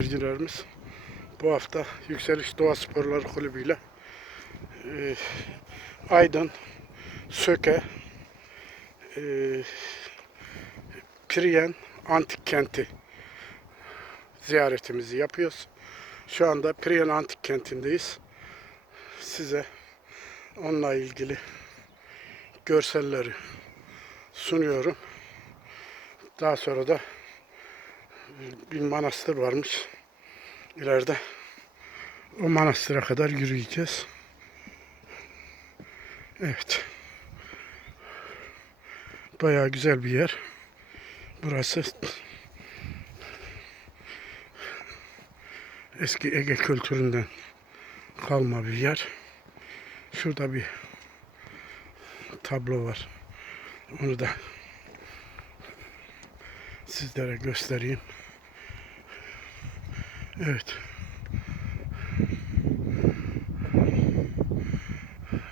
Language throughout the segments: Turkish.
izleyicilerimiz bu hafta Yükseliş Doğa Sporları Kulübü ile e, Aydın, Söke, e, Priyen Antik Kenti ziyaretimizi yapıyoruz. Şu anda Priyen Antik Kenti'ndeyiz. Size onunla ilgili görselleri sunuyorum. Daha sonra da bir manastır varmış. İleride o manastıra kadar yürüyeceğiz. Evet. Bayağı güzel bir yer. Burası eski Ege kültüründen kalma bir yer. Şurada bir tablo var. Onu da sizlere göstereyim. Evet.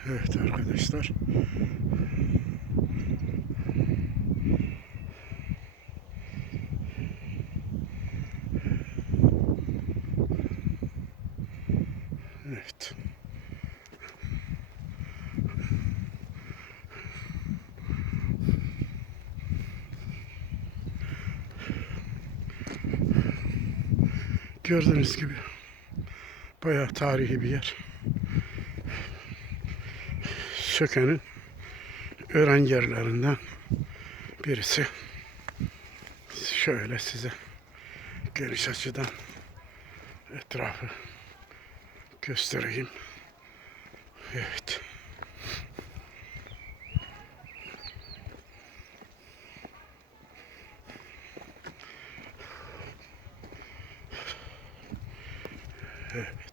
Evet arkadaşlar. Evet. Gördüğünüz gibi bayağı tarihi bir yer. Söke'nin öğren yerlerinden birisi. Şöyle size geniş açıdan etrafı göstereyim. Evet. Yeah.